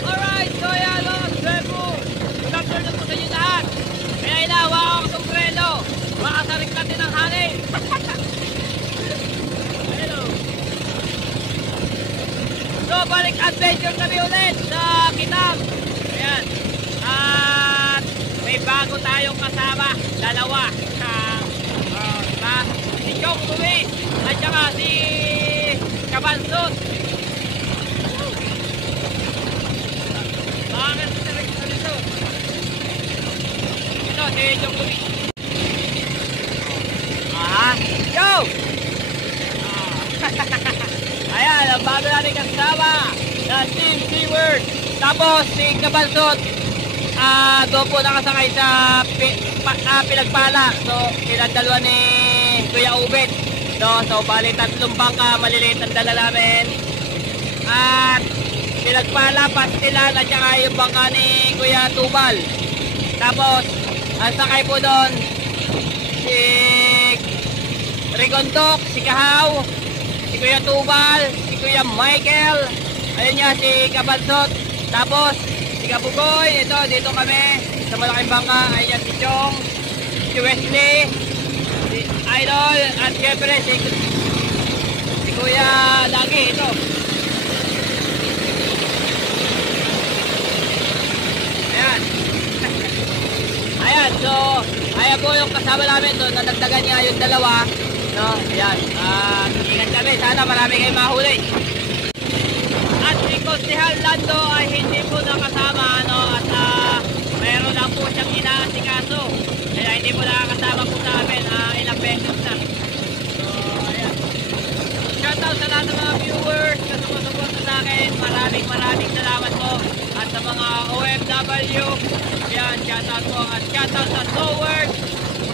Alright, so yan mga Cebu. Good afternoon po sa inyo lahat. Kaya inawa ako ang sombrero. Makasarik natin ang hangin. Hello. So balik adventure kami ulit sa Kitam. Ayan. At may bago tayong kasama. Dalawa. Si Chong Luis at saka si Kabansot. Bakit si Rex dito? Ito si Chong Luis. Yo! Ayan, ang bago natin kasama na Team Seaward. Tapos si Kabansot doon po nakasakay sa pinagpala. So silang dalawa ni Kuya Ubed. So bali 3 bangka maliliit ang dala namin. At pinagpala, pastilan at saka yung bangka ni Kuya Tubal. Tapos ang sakay po doon si Rigontok, si Kahaw, si Kuya Tubal, si Kuya Michael, ayun niya si Kabansot. Tapos si Kabugoy, ito dito kami sa malaking bangka. Ayun yan si Chong, si Wesley, si Idol, at syempre si Kuya Lagi, ito. Ayan. Ayan, so ayan po yung kasama namin doon. Nadagdagan niya yung dalawa, no? Ayan, ingat kami, sana marami kayong mahuli. At si Konsehal Lando ay hindi po nakasama, no? At mayroon lang po siyang inaasikaso. Kaya hindi po nakakasama po sa amin ilang beses na. So, ayan. Shoutout sa lahat ng mga viewers na sumusuporta sa akin. Maraming salamat po. At sa mga OFW, ayan, shoutout po. At shoutout sa Towers,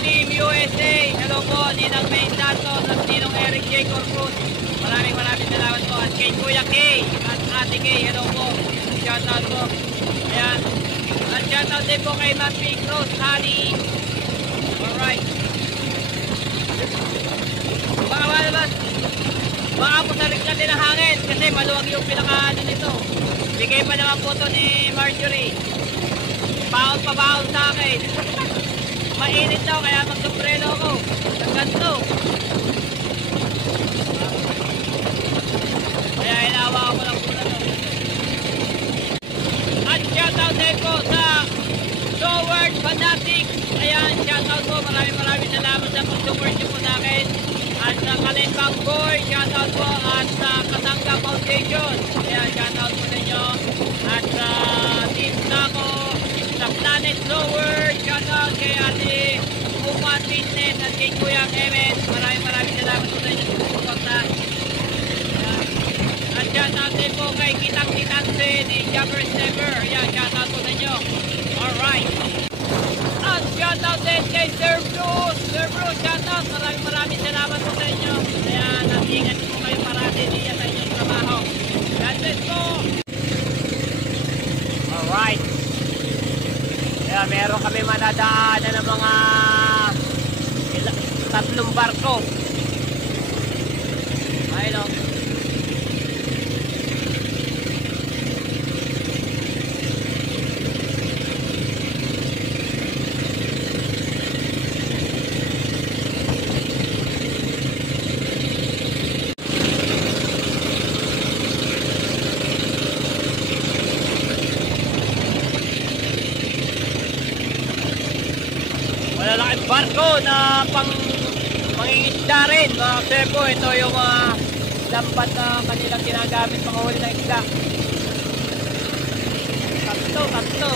Team USA. Hello po, Ninang May Santos at Ninong Eric J. Corpus. Maraming salamat po. At kay Kuya K at Ate K, hello po. Shoutout po. Ayan. At shoutout din po kay Ma'am Pink Rose Honey. Alright. Baka po sarik natin ang hangin kasi maluwag yung pinakaano nito. Bigay pa naman po ito ni Marjorie. Baon pa baon sa akin. Mainit daw kaya magsombrero ako. Sa ganito. Kaya inawa ko lang po na to. At shoutout din po sa Toward Fanatics. Ayan, shoutout po. Maraming salamat sa pag-support nyo po sa akin. At sa Kalimbang Boy, shoutout po. At sa Katanga Foundation. Ayan, shoutout po ninyo. At sa Team Nako, sa Planet Toward, shoutout kay Ate Umat Fitness at kay Kuya Kevin. Maraming salamat po sa inyo sa suporta. At shoutout din po kay Kitang Titanse ni Jabbers Never. Ayan, shoutout po sa inyo. Alright. At shoutout din kay Sir Bruce. Sir Bruce, shoutout. Maraming salamat po sa inyo. Ayan, at ingat po kayo parati niya sa inyong trabaho. God bless po. Alright. Ayan, meron kami madadaanan ng mga 3 barko. Ayun o. Malalaking barko na pangingisda rin mga Cebu. Ito yung mga lambat na kanilang ginagamit panghuli ng isda. Tatlo.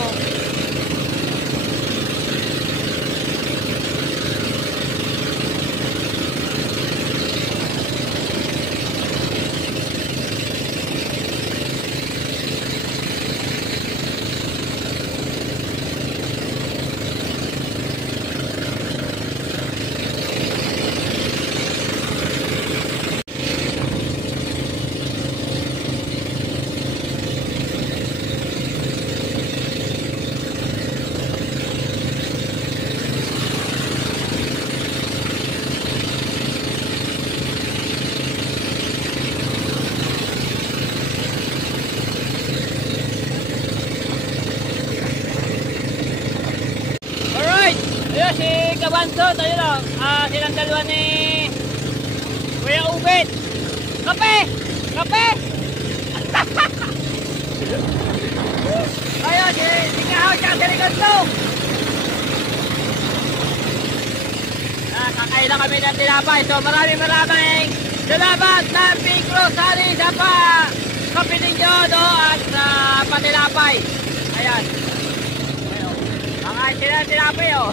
si Kabanso, tayo lang. Silang dalawa ni Kuya Ubit. Kape! Kape! Ayun, si Kahaw siya sa likod ko. Kakain na kami ng tinapay. So maraming salamat sa Big Rosary sa kape ninyo, no? At sa patinapay. Ayan. Kakain sila ng tinapay, oh.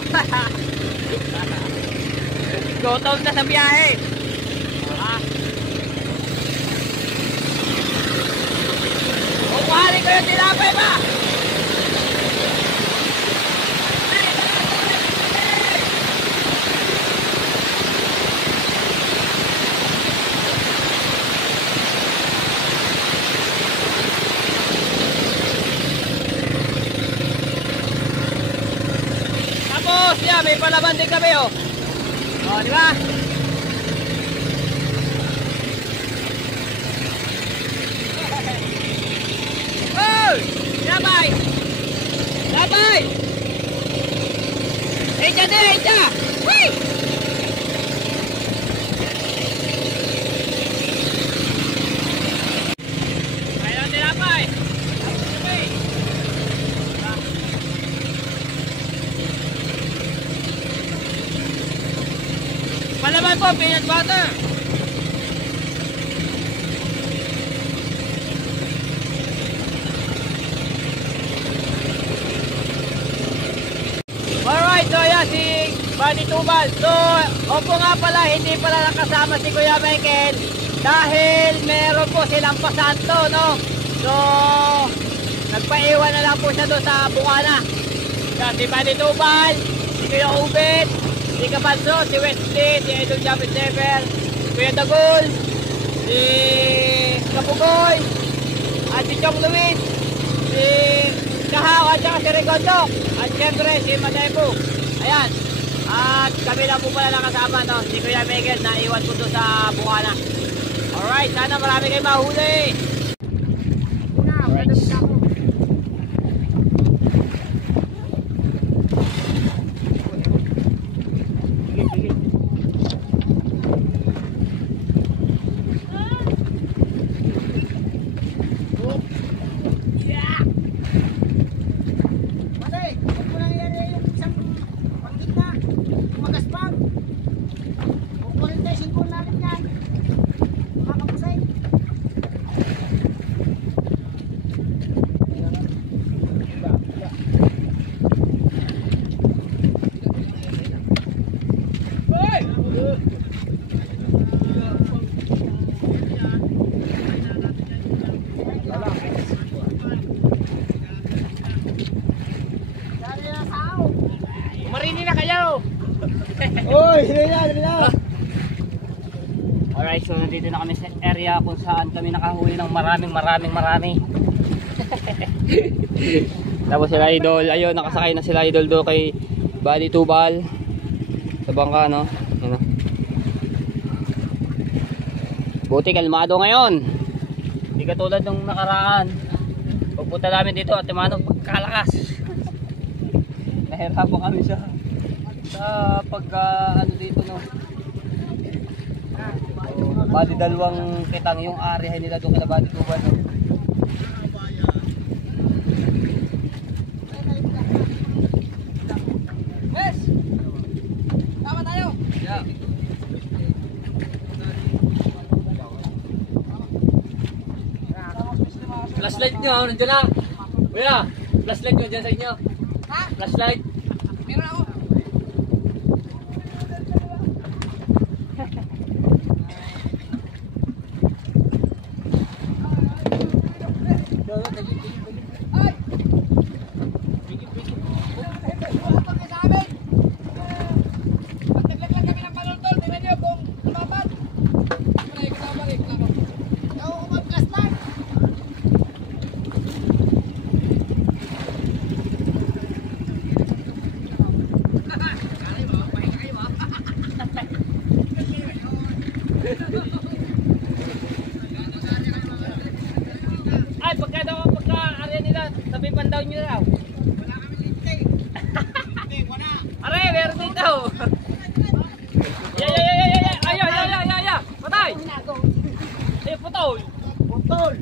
Gutom na sa biyahe. Kukuhanin ko yung tinapay ba? Tapos yan, may palaban din kami, oh. Oh, di ba? Labay! Labay! Echa derecha! Uy! Ayun, tinapay! Palaman po, peanut butter! Alright, so ayan si Buddy Tubal. So, opo nga pala, hindi pala nakasama si Kuya Michael dahil meron po silang pasanto, no? So, nagpaiwan na lang po siya doon sa Bukana. So, si Buddy Tubal, si Kuya Ubit, si Kabanso, si Wesley, si Idol Javis Never, si Kuya Dagol, si Kapugoy, at si Chong Luis, si Kahaw at saka si Rigondo, at syempre si Madebo. Ayan. At kami lang po pala nakasama, no? Si Kuya Miguel na iwan po doon sa Bukana. Alright, sana marami kayo mahuli. Alright. Marini na kayo! Oy, dali na! Alright, so nandito na kami sa area kung saan kami nakahuli ng marami. Tapos sila Idol, ayun, nakasakay na sila Idol do kay Buddy Tubal sa bangka, no? Ayun, no? Buti kalmado ngayon. Hindi katulad nung nakaraan. Pagpunta namin dito at Timano, pagkalakas. Nahirapan kami sa pag ano dito, no? Bali dalawang kitang yung area nila doon kay Buddy Tubal, no? Yes! Tama tayo! Yeah. Flashlight nyo, nandiyan na! Kuya! Flashlight nyo dyan sa inyo! Ha? Flashlight! Meron ako! Ay, pagka-area nila, sabi pandaw nyo raw. Wala kami linte. Wala. Are, meron dito. dito. Ya. Patay. Putol. Putol.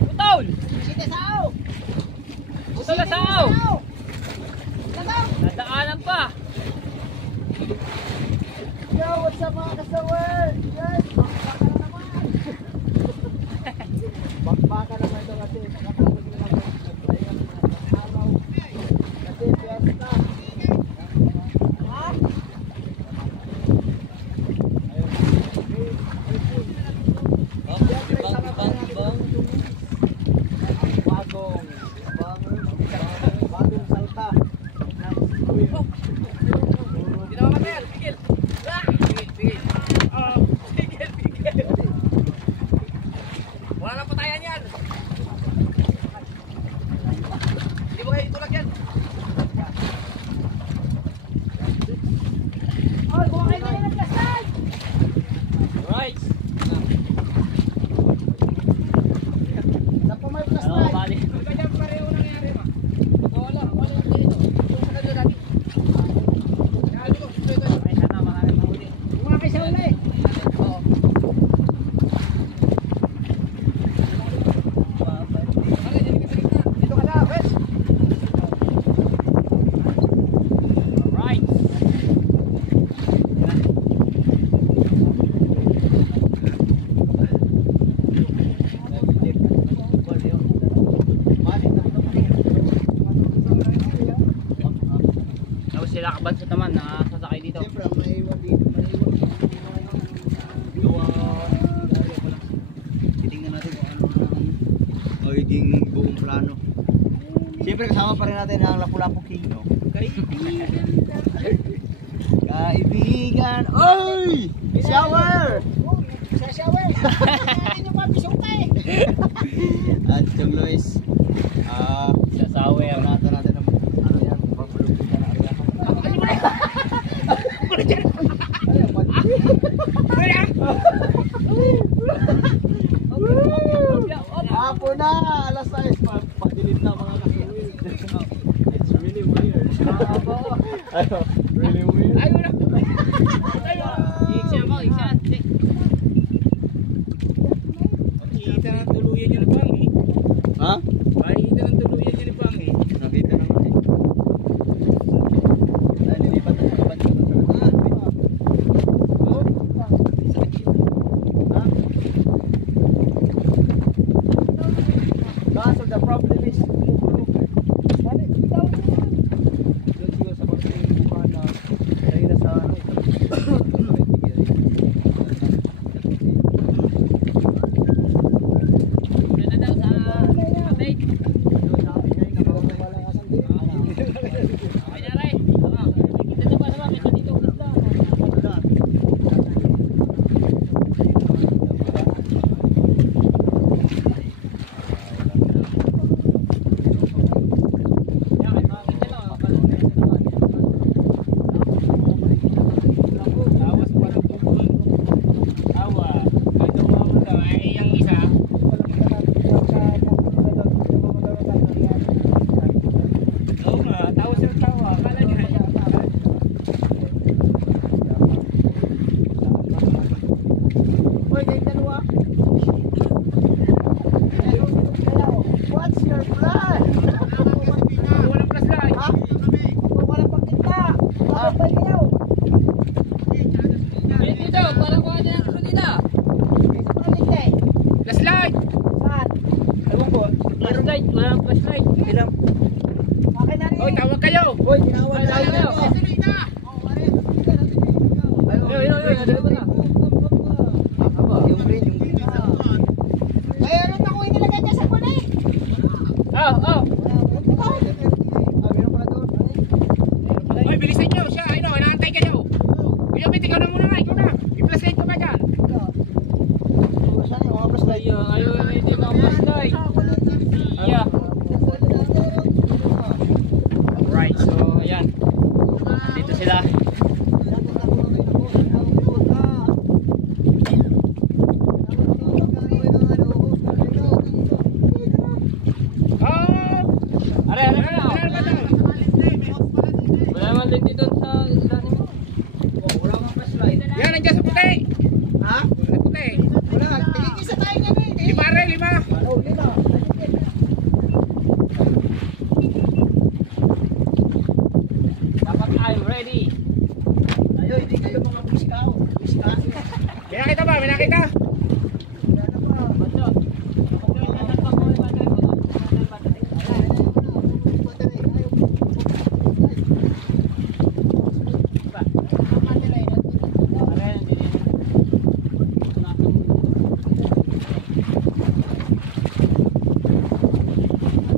Putol. Sita sao. Putol na sao. Nadaanan pa. Yo, what's up mga kasawer? Yes, bakbaka na naman. Bakbaka naman ito kasi nakatapos na lang nagplaya ng araw. Kasi fiesta. Ha? Bagong salta. Ginawa ka yan, Pigil. Pigil. Pigil. Wala nang patayan yan. Hindi mo kayo itulak yan. Oh, kumakay na yung nagkasal! Right. Saan pa may plastic? Bali. Ganyan pareho nangyari ma. Wala yung dito. Yung sa kanila dati. Ay, sana marami mahuli. Kumakay sa uli. Oo. Dito ka na, Wes. Right. Tapos sila kabansa naman na sasakay dito. Siyempre, maiwan dito. Titingnan natin kung ano ang magiging buong plano. Siyempre, kasama pa rin natin ang Lapu-Lapu King, no? Kaibigan! Oy! Shower! Sa shower! Hindi pa pisukay! At Chong Luis, Sa sawer. panata natin ang ano yan, pagpulupin ka na ariya. Apo na! Alas 6, pagdilim na mga kasuwin. It's really weird. Really weird. Ay, wala. Iiksan ako, iiksan. Kita ng tuluyan yung bang eh. Ha? Makikita ng tuluyan yung bang eh. Nakita naman eh. Ay, nilipat na sa banyo. So the problem is sa pagkain buka na dahil na sa ano Yan na daw sa update. Okay na rin. Dito pa naman, kita dito. Tawas parang bubul. Awa. Ito mga daw ay yung isa. Oo nga. Tawas yung tawa. Akala niya. Hoy, kay dalawa. What's your plan? Walang flashlight. Ha? Wala pang kita. Bakit ba kayo? Dito, parang kuha niya ang kanina. Isa pa rin eh. Flashlight. Saan? Ewan ko. Flashlight, walang flashlight. Ilang. Akin na rin. Hoy, tawag kayo. Hoy, tinawag Ay, tayo. tayo. Yung green, yung green. Ay, ano na kung inilagay niya sa kuna eh? Oh. Hoy, bilisan nyo. Siya, ayun o. Inaantay kayo. Kuya, ikaw na muna nga. Ikaw na. I-flashlight ko ba dyan? Ayaw na hindi mga flashlight. Yeah. Right, so ayan. Dito sila. Oh! Are. Wala naman din dito sa ilalim mo. Pare, 5. Oh, lima. Dapat I'm ready. Ayo, hindi kayo mga biskaw. Biskaw. May nakita ba? May nakita? Wala na ba? Bato.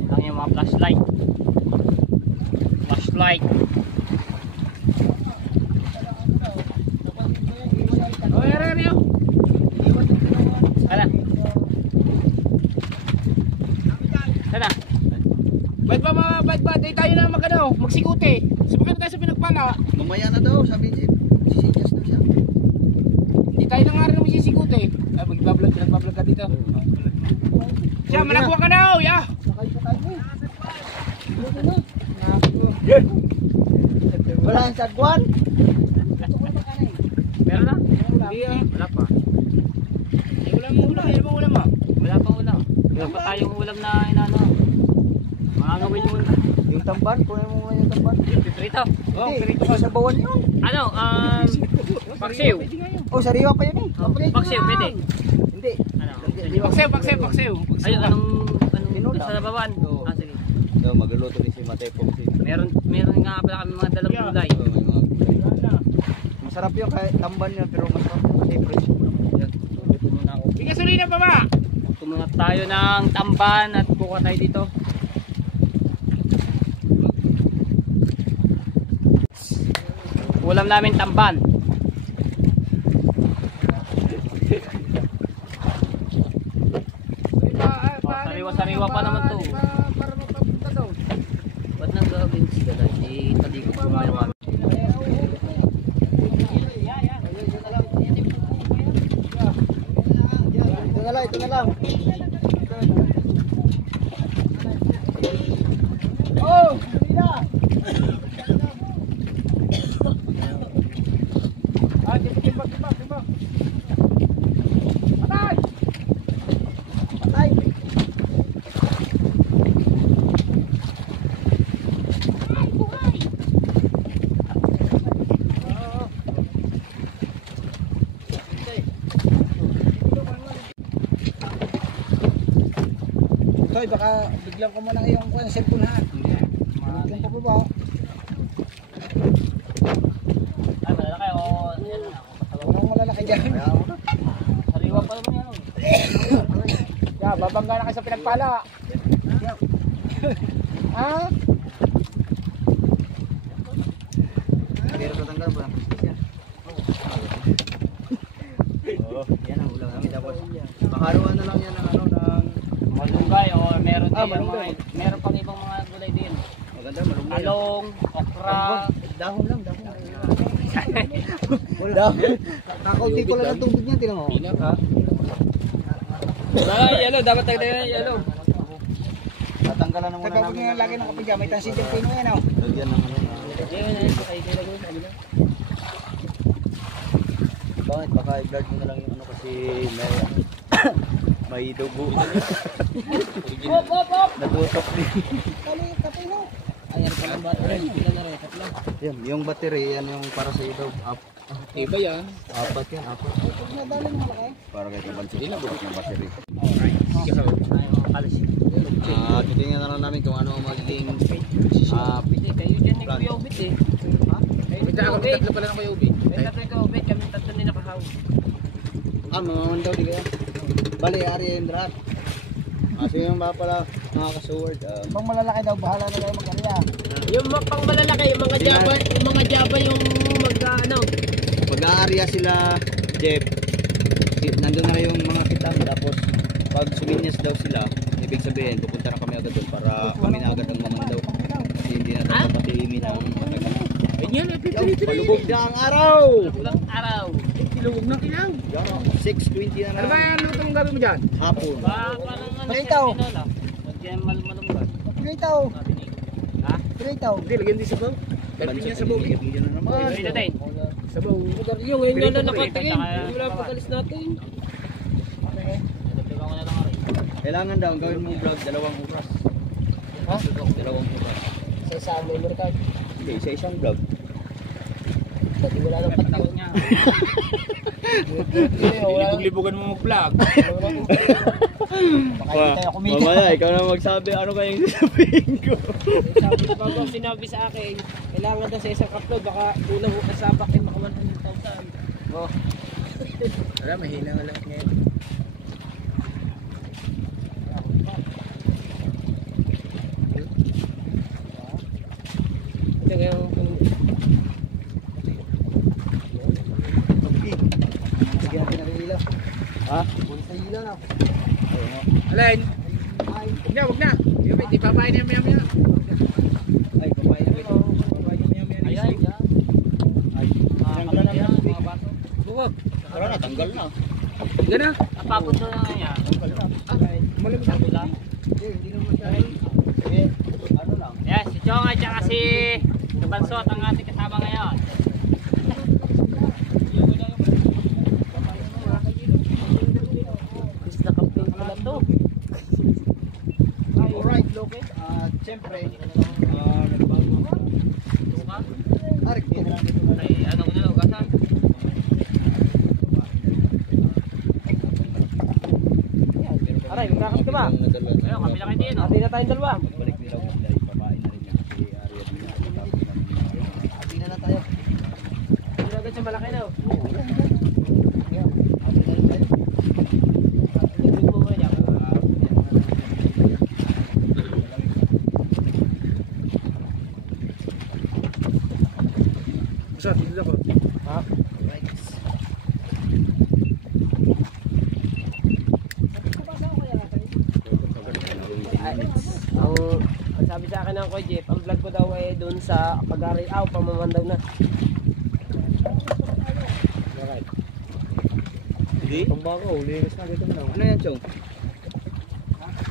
Lang yung mga flashlight. Flashlight. Oh, yara niyo. Sana. Sana. Ba't ba? Di tayo na magsikuti. Subukan tayo sa pinagpala. Mamaya na daw, sabi niya. Sisinyas na siya. Di tayo na nga rin magsisikuti. Pinagbablog ka dito. Siya, malagwa ka na, ya. Sakay pa tayo. Yan. Wala ang sagwan. Meron na? Hindi Wala pa. Wala mo ulam. Ano mo ulam mo? Wala pa ulam. Wala pa tayong ulam na inano. Mga gawin muna. Yung tamban, kunin mo muna yung tamban. Prito. Oh, Hindi, perito ka. sa bawan yun. Ano? Paksiw. Oh, sariwa pa yun eh. Oh, paksiw, pwede. Hindi. Ano? Paksiw. Ayun, anong sa nabawan? Oo. Ah, sige. So, magluluto rin si Matepong. Meron nga pala kami mga dalang gulay. Masarap yun kahit tamban yun, pero masarap yun kasi fresh. Luto muna ako. May gasolina pa ba? Luto muna tayo ng tamban at kuha tayo dito. Ulam namin tamban. Sariwa-sariwa pa naman to. Para magpapunta daw. Ba't nang gagawin sila dahil? Italikot ko nga yung kami. Ito na lang. Oh, Lina! Timbang. Patay! Patay! Toy, baka biglang ko muna yung cellphone ha. Biglang pa ba? Ay, malalaki o yan na. Walang malalaki dyan. Sariwa pa naman yan. Ya, babangga na kayo sa pinagpala. Ha? Pero tatanggal ba? Oo, yan ang ulam namin tapos. Makaruan na lang yan ng ng Malunggay o meron din malunggay. meron pang ibang mga gulay din. maganda malunggay. Talong, okra. Dahon lang. Kakaunti ko lang ang tubig niya, tingnan mo. Pinak ha? Yellow, dapat tayo na yellow. Tatanggalan na muna Tagpapag namin. nga lagi ng kapig may tansin dyan pino yan oh. Lagyan ng Bakit? Baka i-blurred mo na lang yung ano kasi may dugo. Natutok din. Ayan pa lang battery. Ilan na rin? Tatlo. Yan, yung battery, yan yung para sa iyo daw. Iba yan. Apat yan, apat. Para kay kabansin. Hindi na bukas ng battery. Alis. Titingnan na lang namin kung ano ang magiging Hindi, kayo dyan ni Kuya Ubit eh. May tatlo pala ng Kuya Ubi. May tatlo ni Kuya Ubit, kami tatlo ni nakahaw. mga daw di kaya. Bali, ari yung lahat. Sige yung mga pala, mga kasuward. Pang malalaki daw, bahala na kayo mag-area. Yung pang malalaki, yung mga jaba yung ano. Pag-aarya sila, Jeff, nandun na yung mga kitang. Tapos, pag suminyas daw sila, ibig sabihin, pupunta na kami agad doon para kami na agad ang mamandaw. Kasi hindi na tayo patiimin ang matagal. Ayun, Palubog na ang araw! Ulang araw. Kilawag ng kilaw. 6:20 na Ano ba lang. yan? Ano itong gawin mo dyan? Hapon. Parang ano Prito. siya, tinola. Lagyan malunggay. Prito. Ha? Prito. Hindi, lagyan din sa baw. Kalpin niya sa baw. Bigyan na naman. Prito din. Sa baw. Yung ngayon Prito na pa rin. nakatingin. Wala pag-alis natin. Dagdagan ko na lang rin. Kailangan daw gawin mo vlog 2 oras. Ha? 2 oras. Sa memory card. Hindi, isa-isang vlog. Pati wala nang Patakot niya. Libog-libogan mo mag-vlog. Mamaya, ikaw na magsabi ano kayang sasabihin ko. Sabi ko bago sinabi sa akin, kailangan daw sa isang upload, baka kulang ko kasabak ay maka 100,000. Oh. Wala, mahina nga lang ngayon. Ito ngayon, Sige natin ang ilaw. Ha? sa ilaw na. Alain! Huwag na! Di papain niya maya-maya. Ay, babae na ito. Babae na maya-maya. Ayan. Ay, tinanggalan namin ang tubig. Bukod. Wala na, tanggal na. Hindi na. Napapunto na nga niya. Tanggal na. Malamig na. Hindi naman tayo. Sige, ano lang. Yes, si Chong at saka si Kabansot ang ating kasama ngayon. Gusto kampiyon pala to. Alright, Loke. Siyempre, nagbago. Tuka? Arik, hindi na lang dito. Ay, ano ko na ugasan? Aray, magkakap ka ba? Ayun, kami lang hindi, no? Hati na tayong dalawa. Balik nila ko dahil babae na rin yan. Si Arya din yan. Abi na tayo. Hindi na agad siya malaki na. Abi na rin tayo. Naglig mo ba niya? Basta, dito ako. Ha? Right. Ang sabi sa akin ng Kuya Jeff, ang vlog ko daw ay doon sa Pagari pamamandaw na. Hindi? Pambako, linis na dito na. Ano yan, Chong?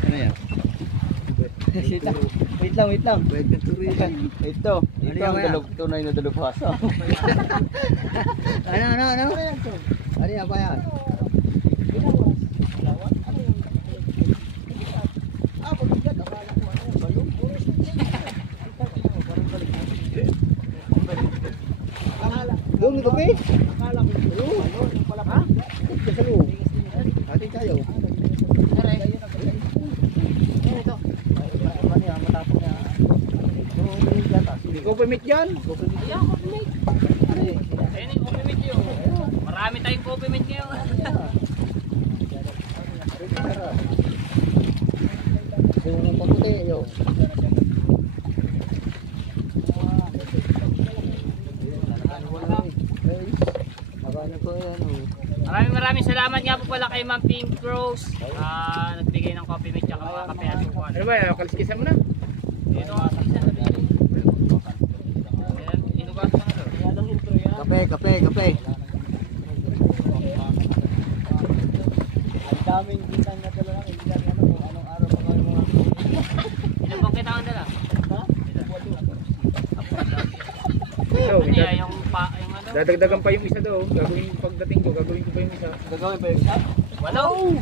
Ano yan? Sita. Wait lang. Wait na tuloy. Ito ang tunay na dalubhasa. Ano? Ano yan ba yan? Doon, ito, Pete. Akala ko yung pala ha? Sa loob. Atin tayo. Ikaw pa meet yan? Ayun, coffee mate. Ayun yung coffee mate yun. Marami tayong coffee mate ngayon. Yung paputi, yo. Maraming salamat nga po pala kay Ma'am Pink Rose. Nagbigay ng coffee mate tsaka mga kape at sukuan. Ano ba, kaliskisan mo na? Ito ang isa sa video. Ayan, inugas ko na doon. Yan ang intro yan. Kape. Ang daming bintang na dala lang. Hindi lang ano, anong araw pa kayo mga... Ilan bang kita ang dala? Ha? Ano yan, yung ano? Dadagdagan pa yung isa daw. Gagawin pagdating ko, gagawin ko pa yung isa. Gagawin pa yung isa? Walo?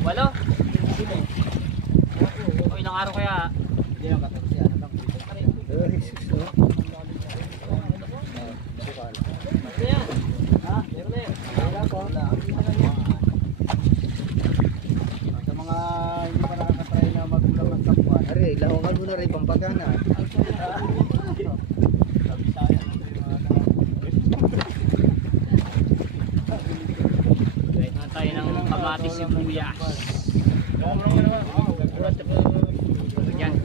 O ilang araw kaya? Hindi lang katapos yan. Ano lang dito? Ayan. Ha? Meron na yan. Wala po. Sa mga hindi pa nakakatry na magulang ng kapuan. Ari, lahongan mo na rin pampagana. Kahit na tayo ng kamatis sibuyas. Yan.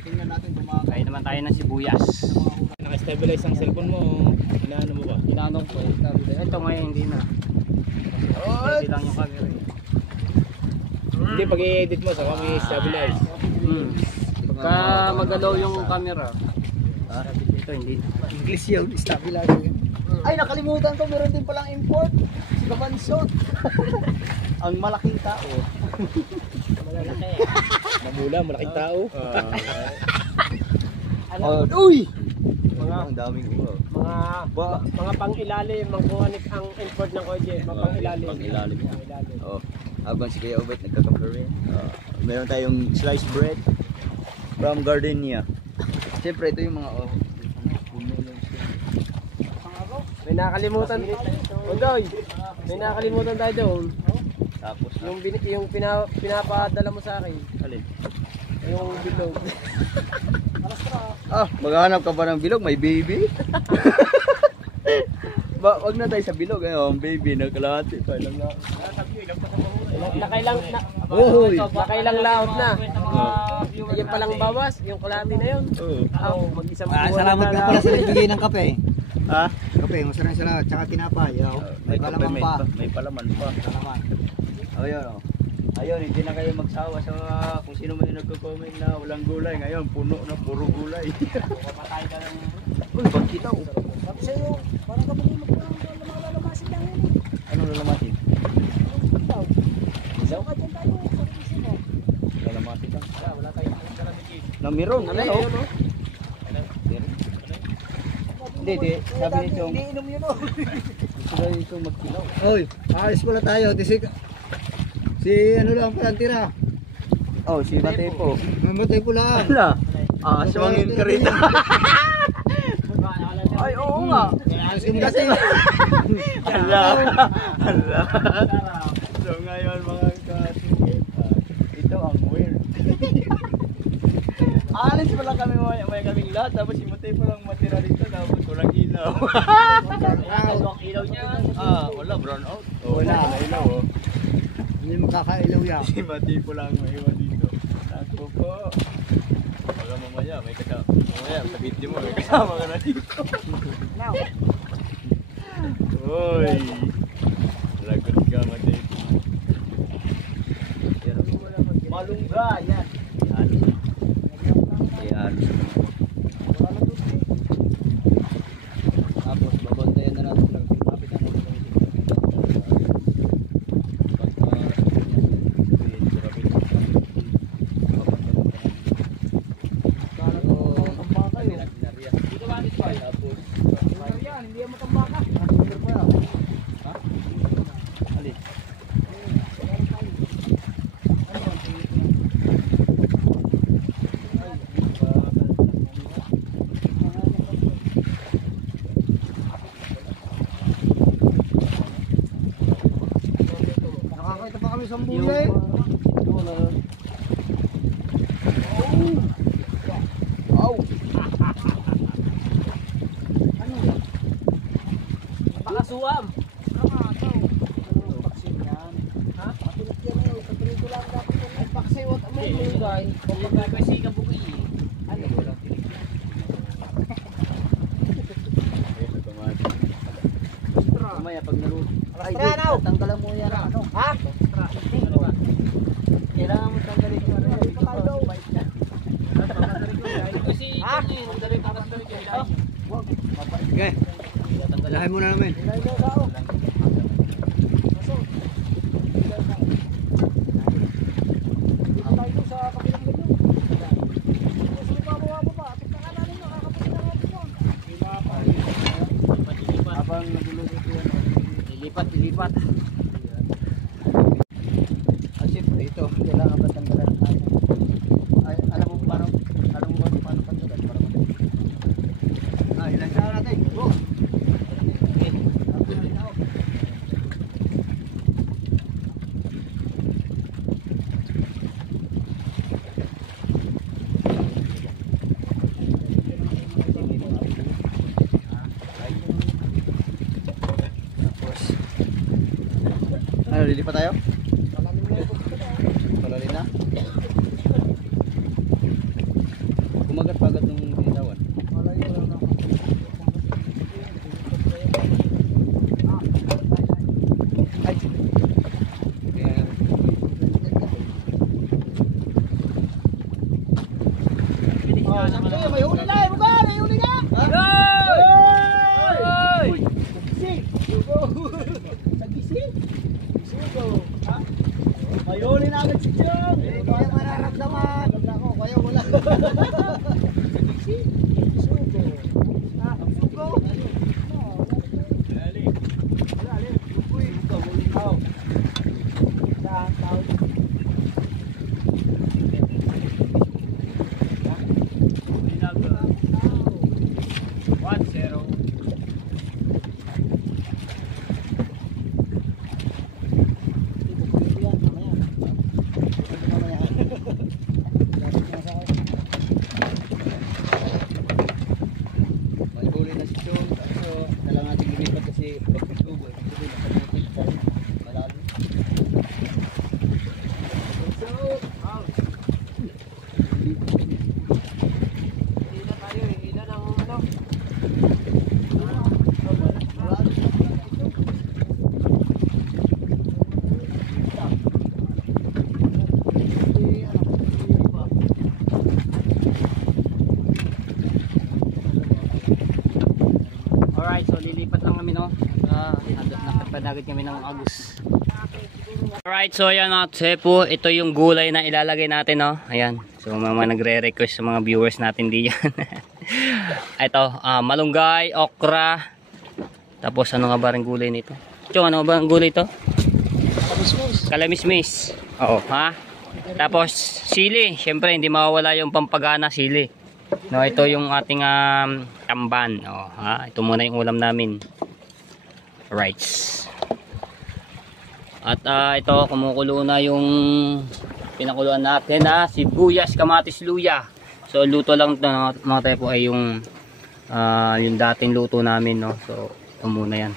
Tingnan natin kung Kaya naman tayo ng sibuyas. Naka-stabilize ang cellphone mo. Inaano mo ba? Inanong ko. Ito ngayon hindi na. Hindi lang yung camera. Hindi, pag i-edit mo, saka mo i-stabilize. Pagka magalaw yung camera. Ito hindi. English yun, stabilizer yun. Ay, nakalimutan ko, meron din palang import. Si Kabansot. Ang malaking tao. Malalaki. Mamula, malaking tao. Uy! Mga Ang daming iba. mga pang-ilalim, ang import ng Kuya Jeff, mga pang-ilalim. Pang-ilalim. Pang-ilalim. Oh. Habang si Kuya Obet nagkakape rin. Meron tayong sliced bread from Gardenia. Siyempre ito yung mga puno lang siya. May nakalimutan. Odoy. May nakalimutan tayo doon. Tapos Yung pinapadala mo sa akin. alin? Yung bilog. Maghanap ka pa ng bilog, may baby. Wag na tayo sa bilog, baby, nagkalahati pa lang na. Nakailang laot na. Yung palang bawas, yung kulati na yun. Mag-isang buwan Salamat na ka pala sa nagbigay ng kape. Ha? Kape, maraming salamat. Tsaka tinapay. May palaman pa. May palaman pa. Palaman. Ayun, ayun, hindi na kayo magsawa sa kung sino man yung nagko-comment na walang gulay. Ngayon, puno na, puro gulay. Patay ka ng... Uy, pagkitaw. Sabi sa'yo, parang kapag lumalamasin lang yun. Anong lalamasin? Ikaw. Isaw? Saka dyan tayo sa isip mo. Lalamasin lang. Wala tayong kalamig. Na meron, ano? Ayun, no? Hindi, sabi ni Chong, Hindi inom yun. gusto daw yung Chong magkilaw. Oy, ayos pala tayo. Si ano lang pala ang tira. Oh, si Matay po. Mamatay po lang. Hala, aswangin ka rin. Ay, oo nga. Kasi Hala, hala. So ngayon mga kasingit, ito ang weird. Alis pa lang kami may kaming lahat, tapos si Matay pa lang matira dito, tapos walang ilaw. Ang ilaw niya. Wala, brown out. Wala. ilaw oh. hindi makakailaw yan. Si Matay po lang maiwan dito. Ako po. Baka mamaya, mamaya sa video mo, may kasama ka na dito. Uy! Lagot ka, Matay. Malungga, yan. Yan. Tapos, babantayan na natin lang. Kapit na natin. Nakakita pa kami sa bulay. Pakasuam. Kung magkakasi ka buki. Mamaya pag naroon. Tanggalan mo yan. Ha? Kailangan mo tanggalin yung Kasi Okay. Lahin muna namin. Habang nagluluto ko yan. Dilipat. At siyempre ito, kailangan ba tanggalan ng tayo? Ay, alam mo ba paano tanggalan? Ilan siya natin? Go! Ano, lilipat tayo? Palalim na? Kumagat-pagat nung binitawan. Ay! Kaya... May huli na! May huli na! Ayun na agad si Chong! Kaya mararamdaman. Kaya wala. Lilipad agad kami ng Agus. Alright, so ayan mga tsepo, ito yung gulay na ilalagay natin, no? Ayan, so mga nagre-request sa mga viewers natin diyan. Ito, malunggay, okra, tapos ano nga ba rin gulay nito? Chong, ano ba ang gulay ito? Kalamismis. Oo, ha? Tapos sili, syempre hindi mawawala yung pampagana, sili. No, ito yung ating tamban. Oh, ha? Ito muna yung ulam namin. Right. At ito, kumukulo na yung pinakuluan natin na sibuyas, kamatis, luya. So luto lang ito, mga tayo po, ay yung dating luto namin, no. So ito muna yan.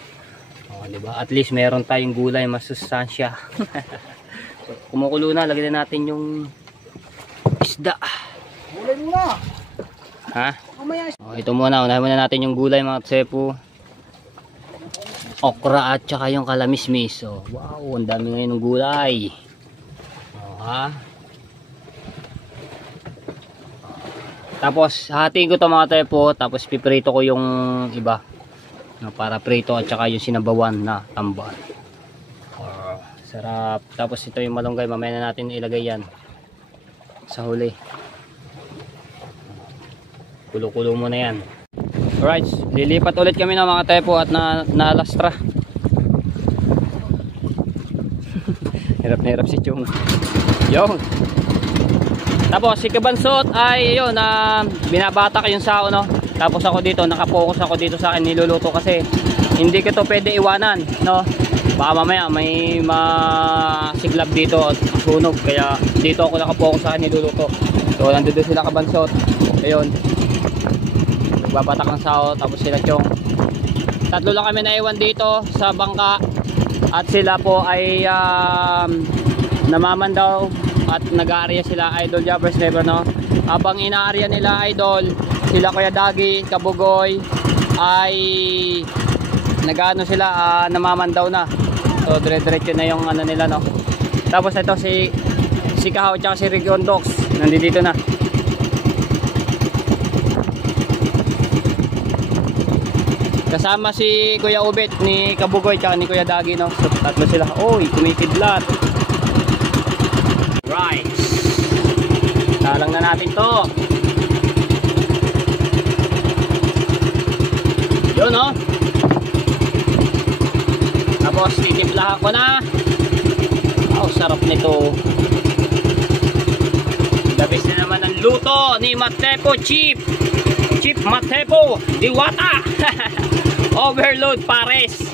Oh, di ba? At least meron tayong gulay, masustansya. So, kumukulo na, lagyan natin yung isda. Gulay muna. Ha? Oh, ito muna, unahin muna natin yung gulay, mga tsepo. Okra at saka yung kalamismis. So, wow, ang dami ngayon ng gulay. Oh, ha? Tapos hatiin ko to mga tsepo, tapos piprito ko yung iba. No, para prito at saka yung sinabawan na tamban. Oh, sarap. Tapos ito yung malunggay, mamaya na natin ilagay yan sa huli. Kulo-kulo muna yan. Alright, lilipat ulit kami ng mga tepo at nalastra. Hirap na hirap si Chung. Yung. Tapos si Kabansot ay yun, binabata ko yung sao, no. Tapos ako dito, nakapokus ako dito sa akin niluluto kasi hindi ko to pwede iwanan, no. Baka mamaya may masiglab dito at sunog, kaya dito ako nakapokus sa akin niluluto. So nandito sila Kabansot. Ayun. Babatak ng sao, tapos sila Chong. Tatlo lang kami naiwan dito sa bangka at sila po ay namamandaw at nag-aarya sila, Idol Jabbers Never, no. Habang inaarya nila, Idol, sila Kuya Dagi, Kabugoy ay nag-ano sila, namamandaw na. So dire-diretso na yung ano nila, no. Tapos ito si Kahaw at si Region Docs nandito na. Kasama si Kuya Ubet, ni Kabugoy, tsaka ni Kuya Dagi, no. So, tatlo sila. Oy, kumikidlat. Right. Talang na natin to. Yun, no. Tapos titimplahan ko na. Oh, sarap nito. Labis na naman ang luto ni Matepo Chief Matepo Diwata. Overload pares.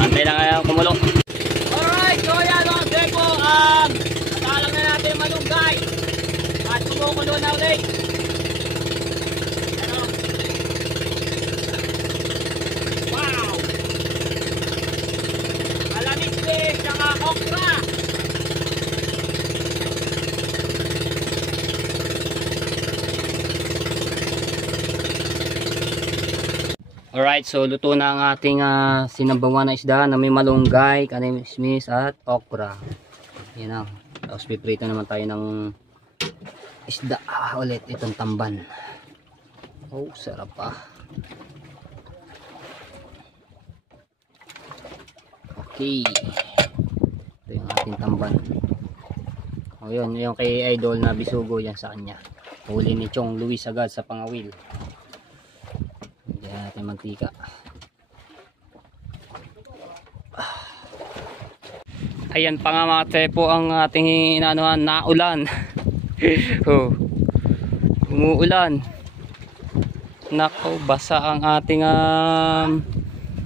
Antay lang kaya kumulo. Alright, so yan mga Tepo, natalang na natin yung malunggay at kumukulo na ulit. Ano? Wow, kalamistis saka okra. Alright, so luto na ang ating sinabawan na isda na may malunggay, kalamismis at okra. Yan ang. Tapos piprito naman tayo ng isda ulit, itong tamban. Oh, sarap pa. Okay. Ito yung ating tamban. Oh, yun, yung kay Idol na bisugo yan sa kanya. Huli ni Chong Luis agad sa pangawil. Diyan natin mantika. Ayan pa nga mga tepo ang ating inaanuhan na ulan. Oh. Umuulan. Nako, basa ang ating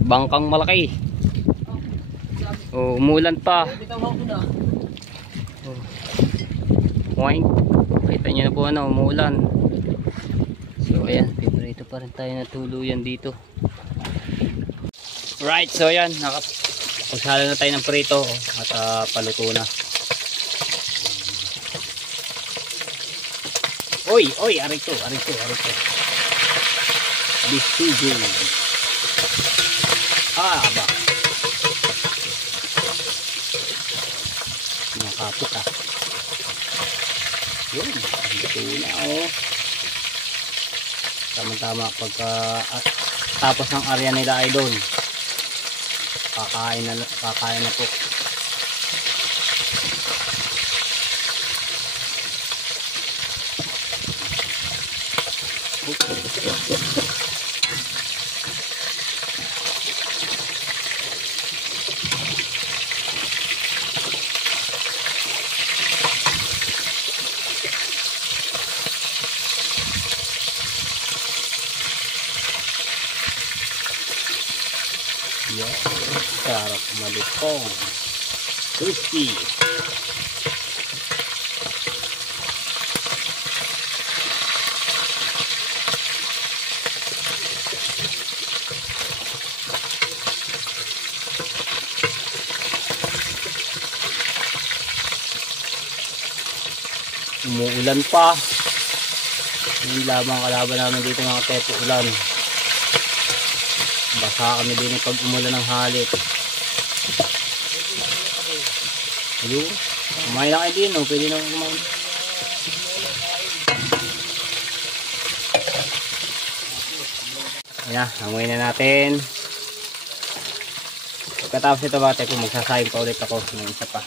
bangkang malaki. Oh, umuulan pa. Oh. Wine. Kita niyo na po umuulan. So ayan, piprito pa rin tayo na tuluyan dito. Right, so ayan, pagsalo na tayo ng prito at paluto na. Oy, arito. Bisugo. Ba. Nakapit Yun, ito na Tama-tama pagka pagkatapos ng area nila idol. Kakain na po. Yan. Sarap malutong. Crispy. Umuulan pa. Yung lamang kalaban namin dito mga tepo, ulan. Basa kami din pag umulan ng halik. Ayun. Kumain na kayo din, no? Pwede na kumain. Ayan, hanguin na natin. Pagkatapos ito bate ko, magsasayang pa ulit ako ng isa pa.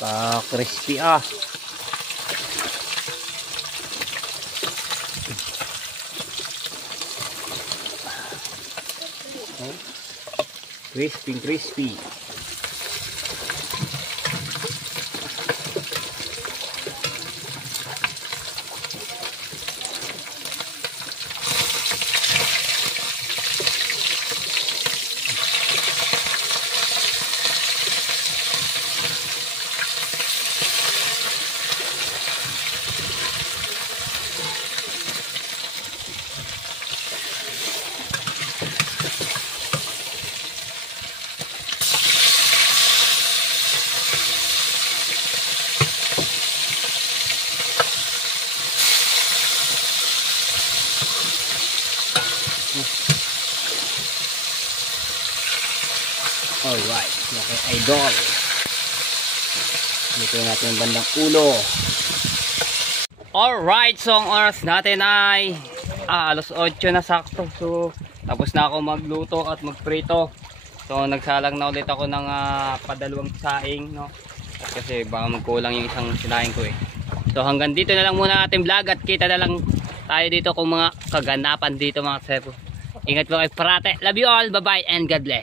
Pa crispy ah. Oh. Crispy. Alright, okay, idol. Dito natin yung bandang ulo. Alright, so ang oras natin ay alas 8 na sakto. So, tapos na ako magluto at magprito. So, nagsalang na ulit ako ng padalawang saing, no? Kasi baka magkulang yung isang sinaing ko eh. So, hanggang dito na lang muna ating vlog at kita na lang tayo dito kung mga kaganapan dito mga sepo. Ingat po kayo parate. Love you all. Bye-bye and God bless.